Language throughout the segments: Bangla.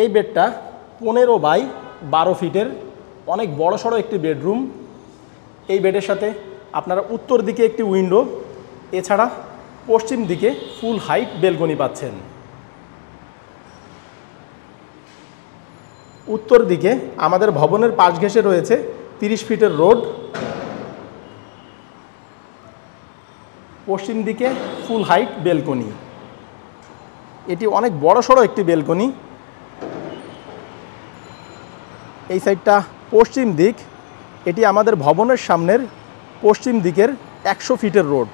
এই বেডটা 15 বাই 12 ফিটের অনেক বড়সড় একটি বেডরুম। এই বেডের সাথে আপনারা উত্তর দিকে একটি উইন্ডো, এছাড়া পশ্চিম দিকে ফুল হাইট বেলকনি পাচ্ছেন। উত্তর দিকে আমাদের ভবনের পাশ ঘেঁষে রয়েছে 30 ফিটের রোড। পশ্চিম দিকে ফুল হাইট বেলকনি। এটি অনেক বড়সড় একটি বেলকনি। এই সাইডটা পশ্চিম দিক। এটি আমাদের ভবনের সামনের পশ্চিম দিকের 100 ফিটের road.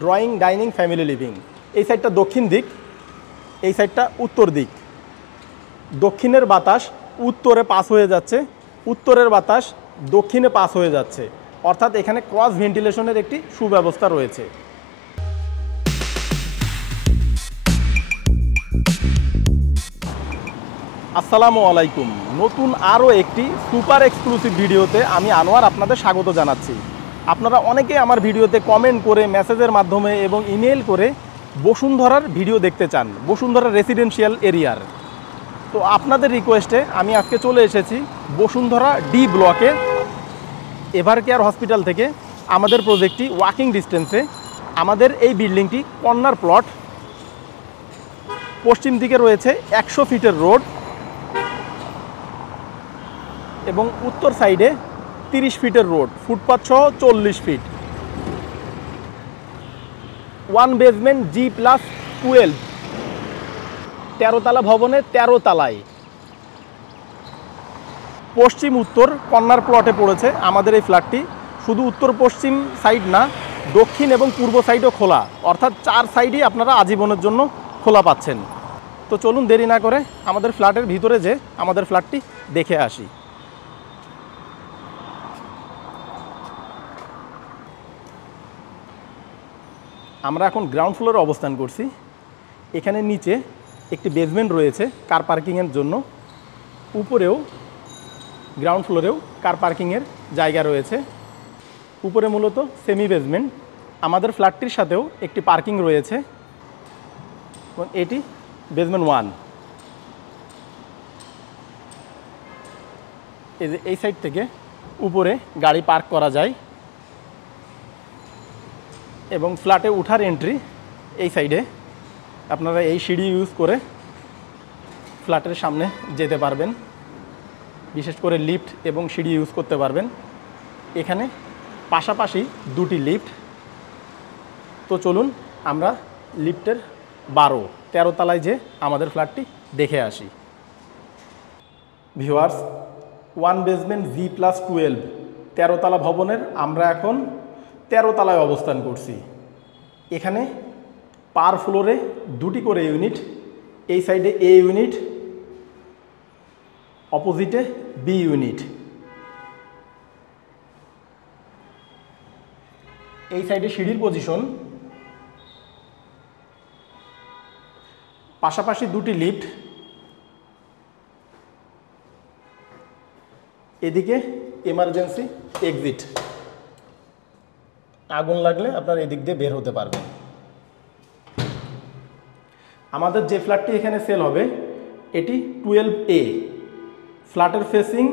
Drawing, dining, family living. এই সাইডটা দক্ষিণ দিক, এই সাইডটা উত্তর দিক। দক্ষিণের বাতাস উত্তরে পাস হয়ে যাচ্ছে, উত্তরের বাতাস দক্ষিণে পাস হয়ে যাচ্ছে, অর্থাৎ এখানে ক্রস ভেন্টিলেশনের একটি সুব্যবস্থা রয়েছে। আসসালামু আলাইকুম। নতুন আরও একটি সুপার এক্সক্লুসিভ ভিডিওতে আমি আনোয়ার আপনাদের স্বাগত জানাচ্ছি। আপনারা অনেকে আমার ভিডিওতে কমেন্ট করে, মেসেজের মাধ্যমে এবং ইমেল করে বসুন্ধরার ভিডিও দেখতে চান, বসুন্ধরা রেসিডেন্সিয়াল এরিয়ার। তো আপনাদের রিকোয়েস্টে আমি আজকে চলে এসেছি বসুন্ধরা ডি ব্লকে এভারকেয়ার হসপিটাল থেকে। আমাদের প্রজেক্টটি ওয়াকিং ডিস্টেন্সে। আমাদের এই বিল্ডিংটি কর্নার প্লট। পশ্চিম দিকে রয়েছে 100 ফিটের রোড এবং উত্তর সাইডে 30 ফিটের রোড, ফুটপাথ সহ 40 ফিট। 1 বেসমেন্ট G+12, 13 তলা ভবনে 13 তলায়। পশ্চিম উত্তর কর্নার প্লটে পড়েছে আমাদের এই ফ্ল্যাটটি। শুধু উত্তর পশ্চিম সাইড না, দক্ষিণ এবং পূর্ব সাইডও খোলা, অর্থাৎ 4 সাইডই আপনারা আজীবনের জন্য খোলা পাচ্ছেন। তো চলুন দেরি না করে আমাদের ফ্ল্যাটের ভিতরে যে আমাদের ফ্ল্যাটটি দেখে আসি। আমরা এখন গ্রাউন্ড ফ্লোরে অবস্থান করছি। এখানে নিচে একটি বেসমেন্ট রয়েছে কার পার্কিংয়ের জন্য। উপরেও গ্রাউন্ড ফ্লোরেও কার পার্কিংয়ের জায়গা রয়েছে। উপরে মূলত সেমি বেসমেন্ট। আমাদের ফ্ল্যাটটির সাথেও একটি পার্কিং রয়েছে এবং এটি বেসমেন্ট 1। এই সাইড থেকে উপরে গাড়ি পার্ক করা যায় এবং ফ্ল্যাটে উঠার এন্ট্রি এই সাইডে। আপনারা এই সিঁড়ি ইউজ করে ফ্ল্যাটের সামনে যেতে পারবেন, বিশেষ করে লিফট এবং সিঁড়ি ইউজ করতে পারবেন। এখানে পাশাপাশি 2টি লিফট। তো চলুন আমরা লিফটের 13 তলায় যে আমাদের ফ্ল্যাটটি দেখে আসি। ভিউয়ার্স, 1 বেসমেন্ট G+12, 13 তলা ভবনের আমরা এখন 13 তলায় অবস্থান করছি। এখানে পার ফ্লোরে 2টি করে ইউনিট। এই সাইডে A ইউনিট, অপোজিটে B ইউনিট। এই সাইডে সিঁড়ির পজিশন, পাশাপাশি 2টি লিফট। এদিকে এমার্জেন্সি এক্সিট, আগুন লাগলে আপনার এদিক দিয়ে বের হতে পারবেন। আমাদের যে ফ্ল্যাটটি এখানে সেল হবে এটি 12A। ফ্ল্যাটের ফেসিং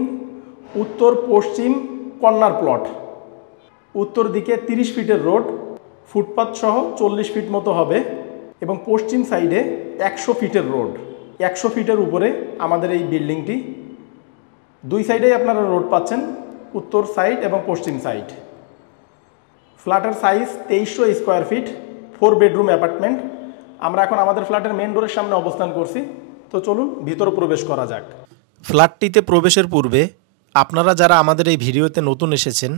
উত্তর পশ্চিম কর্নার প্লট। উত্তর দিকে 30 ফিটের রোড, ফুটপাথ সহ 40 ফিট মতো হবে এবং পশ্চিম সাইডে 100 ফিটের রোড। 100 ফিটের উপরে আমাদের এই বিল্ডিংটি। 2 সাইডেই আপনারা রোড পাচ্ছেন, উত্তর সাইড এবং পশ্চিম সাইড। ফ্ল্যাটের size 2300 square feet, 4 bedroom apartment. আমরা এখন আমাদের ফ্ল্যাটের মেন ডোরের সামনে অবস্থান করছি। তো চলুন ভিতরে প্রবেশ করা যাক। ফ্ল্যাটটিতে প্রবেশের পূর্বে আপনারা যারা আমাদের এই ভিডিওতে নতুন এসেছেন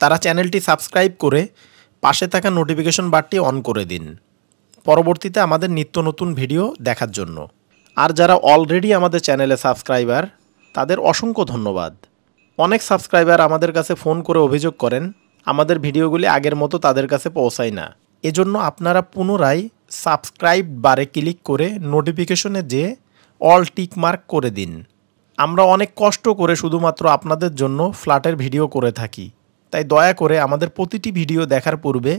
তারা চ্যানেলটি সাবস্ক্রাইব করে পাশে থাকা নোটিফিকেশন বারটি অন করে দিন, পরবর্তীতে আমাদের নিত্য নতুন ভিডিও দেখার জন্য। আর যারা অলরেডি আমাদের চ্যানেলে সাবস্ক্রাইবার তাদের অসংখ্য ধন্যবাদ। অনেক সাবস্ক্রাইবার আমাদের কাছে ফোন করে অভিযোগ করেন আমাদের ভিডিওগুলি আগের মতো তাদের কাছে পৌঁছায় না। এজন্য আপনারা পুনরায় সাবস্ক্রাইব বারে ক্লিক করে নোটিফিকেশনে যে অল টিক মার্ক করে দিন। আমরা অনেক কষ্ট করে শুধুমাত্র আপনাদের জন্য ফ্ল্যাটের ভিডিও করে থাকি, তাই দয়া করে আমাদের প্রতিটি ভিডিও দেখার পূর্বে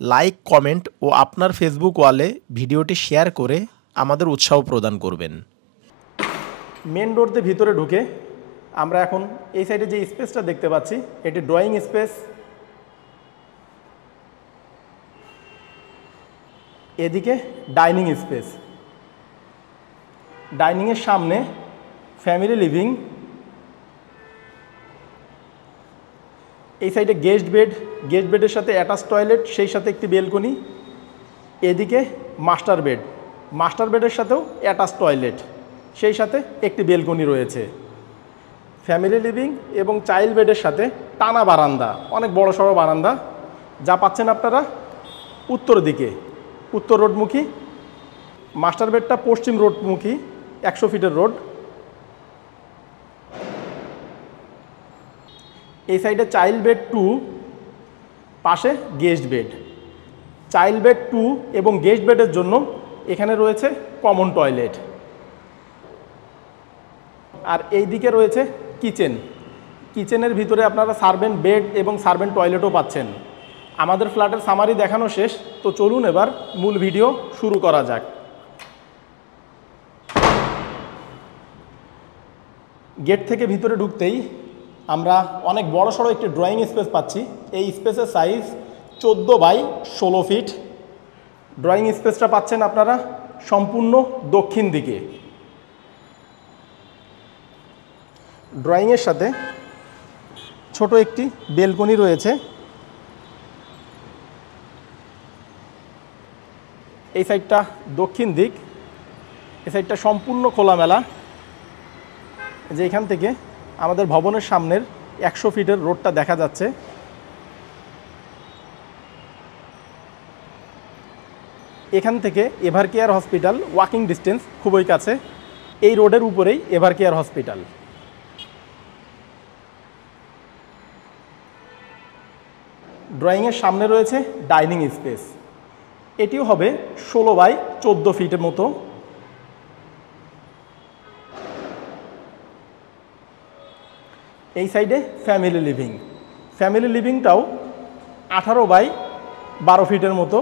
লাইক, কমেন্ট ও আপনার ফেসবুক ওয়ালে ভিডিওটি শেয়ার করে আমাদের উৎসাহ প্রদান করবেন। মেন ডোর দিয়ে ভিতরে ঢুকে আমরা এখন এই সাইডে যে স্পেসটা দেখতে পাচ্ছি এটি ড্রয়িং স্পেস। এদিকে ডাইনিং স্পেস, ডাইনিংয়ের সামনে ফ্যামিলি লিভিং, এই সাইডে গেস্ট বেড, গেস্ট বেডের সাথে অ্যাটাচ টয়লেট, সেই সাথে একটি বেলকনি। এদিকে মাস্টার বেড, মাস্টার বেডের সাথেও অ্যাটাচ টয়লেট, সেই সাথে একটি বেলকনি রয়েছে। ফ্যামিলি লিভিং এবং চাইল্ড বেডের সাথে টানা বারান্দা, অনেক বড় সড়ো বারান্দা, যা পাচ্ছেন আপনারা উত্তর দিকে, উত্তর রোডমুখী। মাস্টার বেডটা পশ্চিম রোডমুখী, 100 ফিটের রোড। এই সাইডে চাইল্ড বেড 2, পাশে গেস্ট বেড। চাইল্ড বেড 2 এবং গেস্ট বেডের জন্য এখানে রয়েছে কমন টয়লেট। আর এই দিকে রয়েছে কিচেন, কিচেনের ভিতরে আপনারা সার্ভেন্ট বেড এবং সার্ভেন্ট টয়লেটও পাচ্ছেন। আমাদের ফ্ল্যাটের সামারি দেখানো শেষ, তো চলুন এবার মূল ভিডিও শুরু করা যাক। গেট থেকে ভিতরে ঢুকতেই আমরা অনেক বড় সড়ো একটি ড্রয়িং স্পেস পাচ্ছি। এই স্পেসের সাইজ 14 বাই 16 ফিট। ড্রয়িং স্পেসটা পাচ্ছেন আপনারা সম্পূর্ণ দক্ষিণ দিকে। ড্রয়িংয়ের সাথে ছোট একটি বেলকনি রয়েছে। এই সাইডটা দক্ষিণ দিক, এই সাইডটা সম্পূর্ণ খোলামেলা, যে এখান থেকে আমাদের ভবনের সামনের 100 ফিটের রোডটা দেখা যাচ্ছে। এখান থেকে ever care hospital walking distance খুবই কাছে। এই রোডের উপরেই এভার কেয়ার হসপিটাল। ড্রয়িংয়ের সামনে রয়েছে ডাইনিং স্পেস, এটিও হবে 16 বাই 14 ফিটের মতো। এই সাইডে ফ্যামিলি লিভিং, ফ্যামিলি লিভিংটাও 18 বাই 12 ফিটের মতো।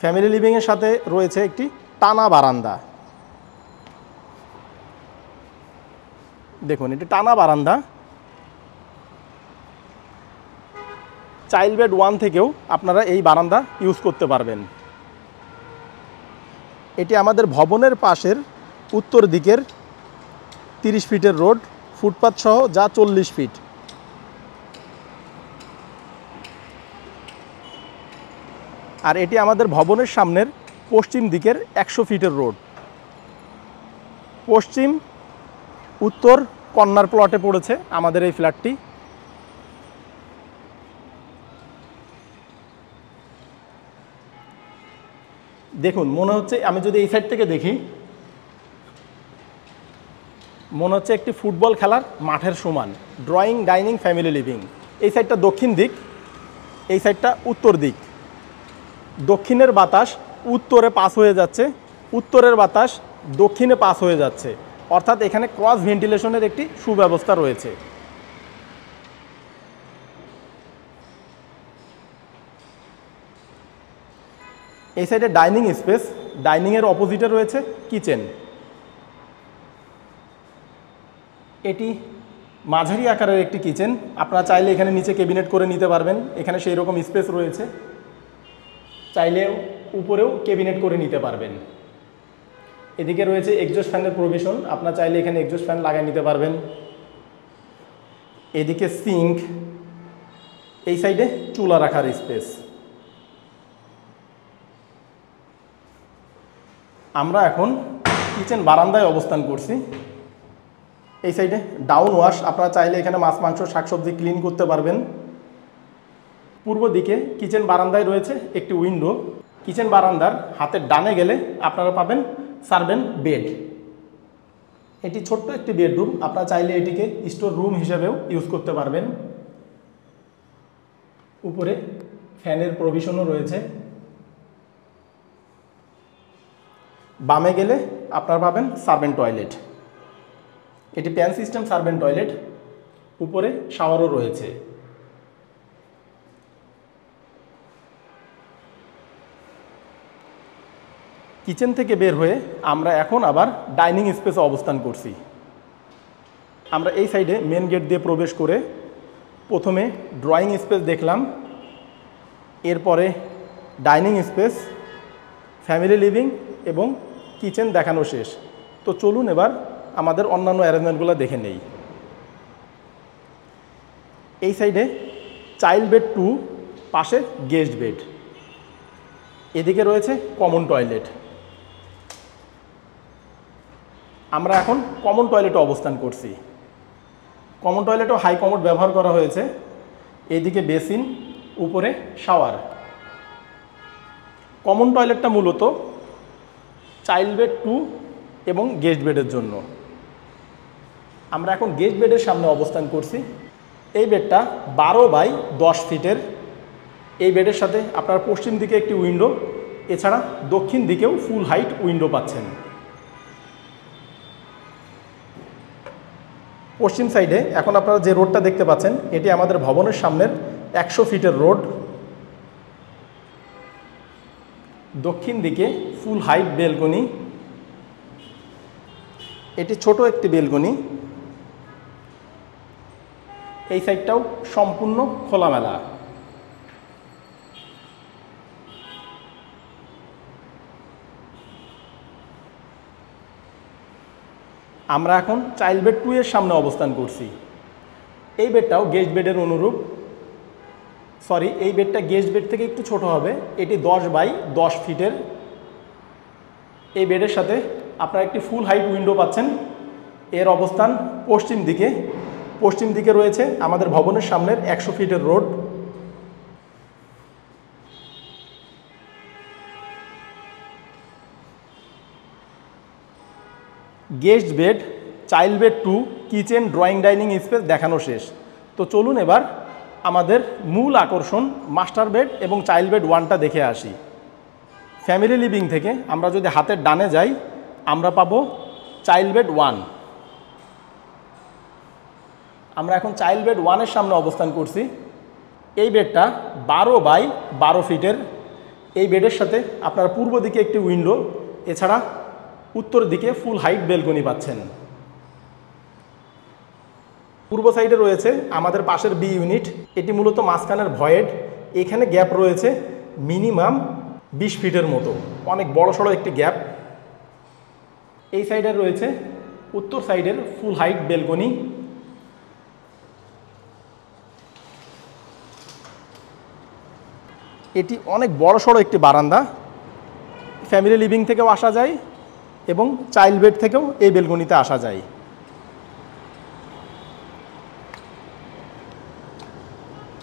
ফ্যামিলি লিভিংয়ের সাথে রয়েছে একটি টানা বারান্দা। দেখুন, এটি টানা বারান্দা। চাইল্ড বেড 1 থেকেও আপনারা এই বারান্দা ইউজ করতে পারবেন। এটি আমাদের ভবনের পাশের উত্তর দিকের 30 ফিটের রোড, ফুটপাথ সহ যা 40 ফিট। আর এটি আমাদের ভবনের সামনের পশ্চিম দিকের 100 ফিটের রোড। পশ্চিম উত্তর কর্নার প্লটে পড়েছে আমাদের এই ফ্ল্যাটটি। দেখুন, মনে হচ্ছে, আমি যদি এই সাইড থেকে দেখি, মনে হচ্ছে একটি ফুটবল খেলার মাঠের সমান। Drawing, dining, family living. এই সাইডটা দক্ষিণ দিক, এই সাইডটা উত্তর দিক। দক্ষিণের বাতাস উত্তরে পাস হয়ে যাচ্ছে, উত্তরের বাতাস দক্ষিণে পাস হয়ে যাচ্ছে, অর্থাৎ এখানে ক্রস ভেন্টিলেশনের একটি সুব্যবস্থা রয়েছে। এই সাইডে ডাইনিং স্পেস, ডাইনিংয়ের অপোজিটে রয়েছে কিচেন। এটি মাঝারি আকারের একটি কিচেন। আপনারা চাইলে এখানে নিচে ক্যাবিনেট করে নিতে পারবেন, এখানে সেই রকম স্পেস রয়েছে। চাইলে উপরেও ক্যাবিনেট করে নিতে পারবেন। এদিকে রয়েছে এক্সজস্ট ফ্যানের প্রভিশন, আপনারা চাইলে এখানে এক্সজস্ট ফ্যান লাগিয়ে নিতে পারবেন। এদিকে সিঙ্ক, এই সাইডে চুলা রাখার স্পেস। আমরা এখন কিচেন বারান্দায় অবস্থান করছি। এই সাইডে ডাউন ওয়াশ, আপনারা চাইলে এখানে মাছ, মাংস, শাকসবজি ক্লিন করতে পারবেন। পূর্ব দিকে কিচেন বারান্দায় রয়েছে একটি উইন্ডো। কিচেন বারান্দার হাতের ডানে গেলে আপনারা পাবেন সার্ভেন্ট বেড। এটি ছোট্ট একটি বেডরুম, আপনারা চাইলে এটিকে স্টোর রুম হিসেবেও ইউজ করতে পারবেন। উপরে ফ্যানের প্রভিশনও রয়েছে। বামে গেলে আপনারা পাবেন সার্ভেন্ট টয়লেট। এটি প্যান সিস্টেম সার্ভেন্ট টয়লেট। উপরে শাওয়ারও রয়েছে। কিচেন থেকে বের হয়ে আমরা এখন আবার ডাইনিং স্পেসে অবস্থান করছি। আমরা এই সাইডে মেন গেট দিয়ে প্রবেশ করে প্রথমে ড্রয়িং স্পেস দেখলাম, এরপরে ডাইনিং স্পেস, ফ্যামিলি লিভিং এবং কিচেন দেখানো শেষ। তো চলুন এবার আমাদের অন্যান্য অ্যারেঞ্জমেন্টগুলো দেখে নেই। এই সাইডে চাইল্ড বেড 2, পাশে গেস্ট বেড, এদিকে রয়েছে কমন টয়লেট। আমরা এখন কমন টয়লেটে অবস্থান করছি। কমন টয়লেটও হাই কমোড ব্যবহার করা হয়েছে। এইদিকে বেসিন, উপরে শাওয়ার। কমন টয়লেটটা মূলত চাইল্ড বেড 2 এবং গেস্ট বেডের জন্য। আমরা এখন গেস্ট বেডের সামনে অবস্থান করছি। এই বেডটা 12x10 ফিটের। এই বেডের সাথে আপনার পশ্চিম দিকে একটি উইন্ডো, এছাড়া দক্ষিণ দিকেও ফুল হাইট উইন্ডো পাচ্ছেন। পশ্চিম সাইডে এখন আপনারা যে রোডটা দেখতে পাচ্ছেন, এটি আমাদের ভবনের সামনের 100 ফিটের রোড। দক্ষিণ দিকে ফুল হাইট বেলকনি, এটি ছোট একটি বেলকনি। এই সাইডটাও সম্পূর্ণ খোলামেলা। আমরা এখন চাইল্ড বেড 2 এর সামনে অবস্থান করছি। এই বেডটাও গেস্ট বেডের অনুরূপ, সরি এই বেডটা গেস্ট বেড থেকে একটু ছোট হবে। এটি 10x10 ফিটের। এই বেডের সাথে আপনারা একটি ফুল হাইট উইন্ডো পাচ্ছেন। এর অবস্থান পশ্চিম দিকে। পশ্চিম দিকে রয়েছে আমাদের ভবনের সামনের 100 ফিটের road. Guest bed, child bed 2, kitchen, drawing, dining space দেখানো শেষ। তো চলুন এবার আমাদের মূল আকর্ষণ মাস্টার বেড এবং চাইল্ড বেড 1টা দেখে আসি। ফ্যামিলি লিভিং থেকে আমরা যদি হাতের ডানে যাই, আমরা পাবো চাইল্ড বেড 1। আমরা এখন চাইল্ড বেড 1-এর সামনে অবস্থান করছি। এই বেডটা 12x12 ফিটের। এই বেডের সাথে আপনারা পূর্ব দিকে একটি উইন্ডো, এছাড়া উত্তর দিকে ফুল হাইট বেলকনি পাচ্ছেন। পূর্ব সাইডে রয়েছে আমাদের পাশের বি ইউনিট। এটি মূলত মাঝখানের ভয়েড। এখানে গ্যাপ রয়েছে মিনিমাম 20 ফিটের মতো, অনেক বড়সড় একটি গ্যাপ। এই সাইডে রয়েছে উত্তর সাইডের ফুল হাইট বেলকনি। এটি অনেক বড়সড় একটি বারান্দা। ফ্যামিলি লিভিং থেকেও আসা যায় এবং চাইল্ড বেড থেকেও এই বেলকনিতে আসা যায়।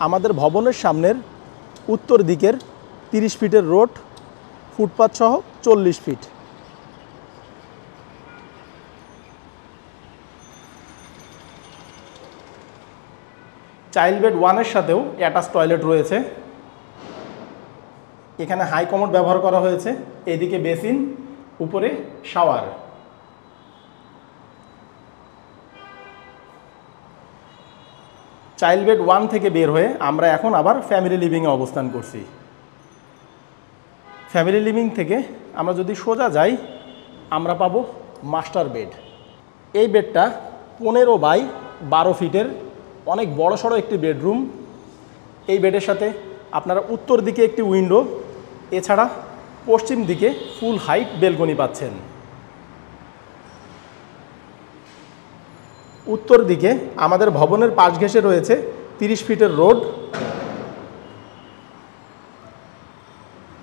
আমাদের ভবনের সামনের উত্তর দিকের 30 ফিটের রোড, ফুটপাথ সহ 40 ফিট। চাইল্ড বেড 1-এর সাথেও অ্যাটাচ টয়লেট রয়েছে। এখানে হাই কমোড ব্যবহার করা হয়েছে। এদিকে বেসিন, উপরে শাওয়ার। চাইল্ড বেড 1 থেকে বের হয়ে আমরা এখন আবার ফ্যামিলি লিভিংয়ে অবস্থান করছি। ফ্যামিলি লিভিং থেকে আমরা যদি সোজা যাই, আমরা পাবো মাস্টার বেড। এই বেডটা 15x12 ফিটের, অনেক বড়সড় একটি বেডরুম। এই বেডের সাথে আপনারা উত্তর দিকে একটি উইন্ডো, এছাড়া পশ্চিম দিকে ফুল হাইট বেলকনি পাচ্ছেন। উত্তর দিকে আমাদের ভবনের পাশ ঘেঁষে রয়েছে 30 ফিটের রোড।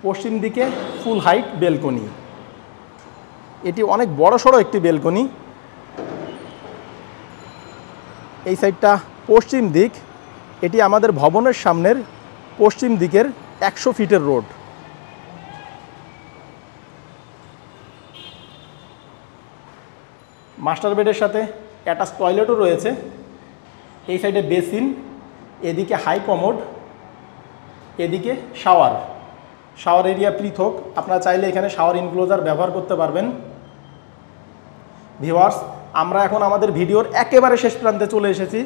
পশ্চিম দিকে ফুল হাইট বেলকনি। এটি অনেক বড়সড় একটি বেলকনি। এই সাইডটা পশ্চিম দিক। এটি আমাদের ভবনের সামনের পশ্চিম দিকের 100 ফিটের রোড। মাস্টার বেডের সাথে অ্যাটাচ টয়লেটও রয়েছে। এই সাইডে বেসিন, এদিকে হাই কমোড, এদিকে শাওয়ার। শাওয়ার এরিয়া পৃথক, আপনারা চাইলে এখানে শাওয়ার ইনক্লোজার ব্যবহার করতে পারবেন। ভিউয়ার্স, আমরা এখন আমাদের ভিডিওর একেবারে শেষ প্রান্তে চলে এসেছি।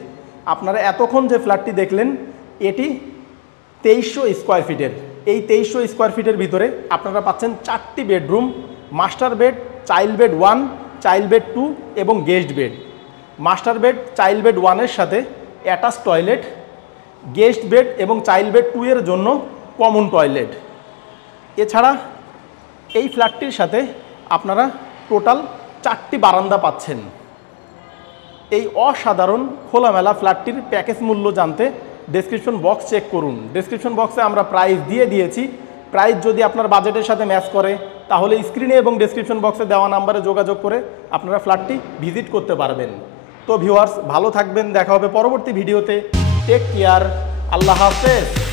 আপনারা এতক্ষণ যে ফ্ল্যাটটি দেখলেন এটি 2300 স্কোয়ার ফিটের। এই 2300 স্কোয়ার ফিটের ভিতরে আপনারা পাচ্ছেন 4টি bedroom, master bed, child bed 1, child bed 2 এবং guest bed. Master bed child bed 1-এর সাথে অ্যাটাচ টয়লেট, গেস্ট বেড এবং চাইল্ড বেড 2 এর জন্য কমন টয়লেট। এছাড়া এই ফ্ল্যাটটির সাথে আপনারা টোটাল 4টি বারান্দা পাচ্ছেন। এই অসাধারণ খোলামেলা ফ্ল্যাটটির প্যাকেজ মূল্য জানতে ডেসক্রিপশন বক্স চেক করুন। ডেসক্রিপশন বক্সে আমরা প্রাইস দিয়ে দিয়েছি। প্রাইস যদি আপনার বাজেটের সাথে ম্যাচ করে তাহলে স্ক্রিনে এবং ডেসক্রিপশন বক্সে দেওয়া নাম্বারে যোগাযোগ করে আপনারা ফ্ল্যাটটি ভিজিট করতে পারবেন। তো ভিউয়ার্স, ভালো থাকবেন, দেখা হবে পরবর্তী ভিডিওতে। টেক কেয়ার, আল্লাহ হাফেজ।